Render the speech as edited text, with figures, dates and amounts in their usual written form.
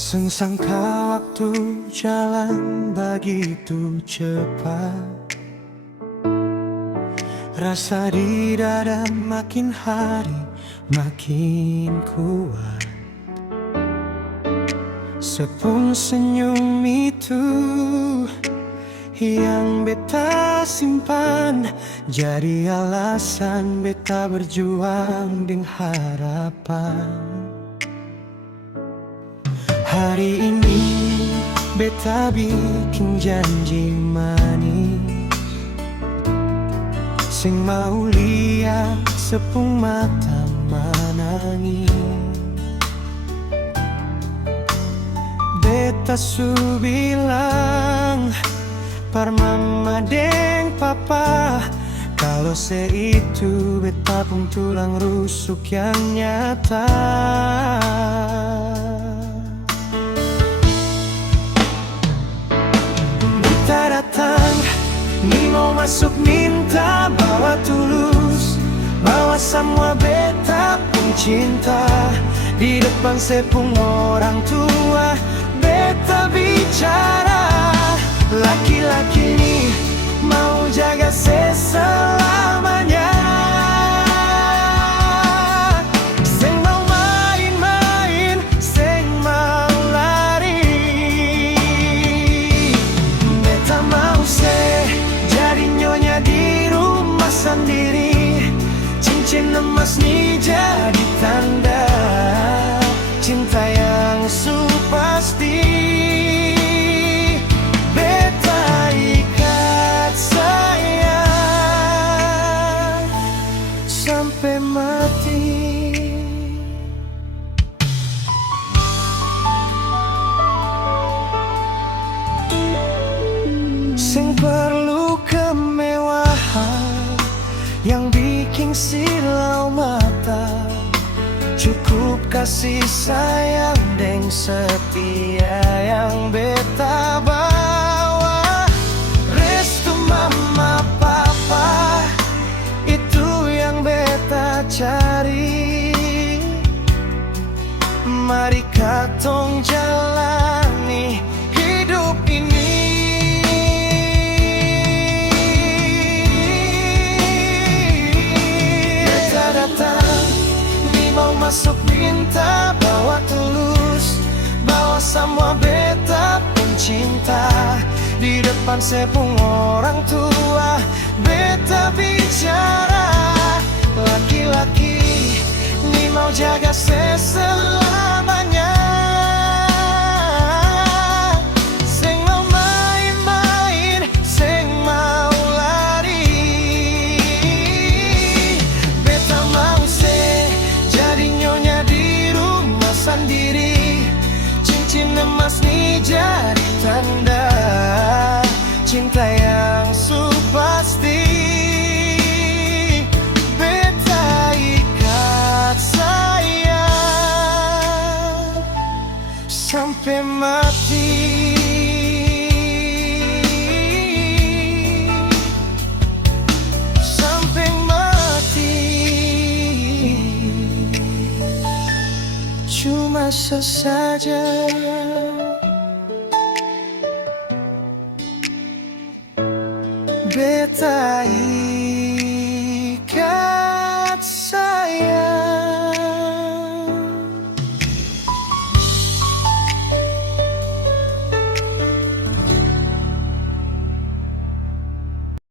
Sengsangka waktu jalan begitu cepat. Rasa di dada makin hari makin kuat. Sepung senyum itu yang beta simpan, jadi alasan beta berjuang dengan harapan. Hari ini beta bikin janji manis, sing mau liat sepung mata menangis. Beta su bilang par mama deng papa, kalau itu beta pun tulang rusuk yang nyata. Beta datang, ni mau masuk minta bawa tulus, bawa semua beta pun cinta. Di depan sepung orang tua beta bicara, laki-laki ini mau jaga selamanya. Seng mau main-main, seng mau lari. Beta mau jadi nyonya di rumah sendiri. Cincin emas nih jadi tanda cinta yang su pasti. Beta ikat sayang sampai mati. Sing perlu kemewahan yang bikin silau mata, cukup kasih sayang deng setia yang beta bawa. Restu mama papa, itu yang beta cari. Mari katong jalani hidup ini. Beta datang, ni mau masuk minta bawa tulus, bawa semua beta pun cinta. Di depan sepung orang tua beta bicara, laki-laki ni mau jaga selamanya. Seng mau main-main, seng mau lari. Beta mau jadi nyonya di rumah sendiri. Cincin emas nih jadi tanda cinta yang su pasti. Beta ikat sayang sampai mati. Sampai mati. Cuma sesaja beta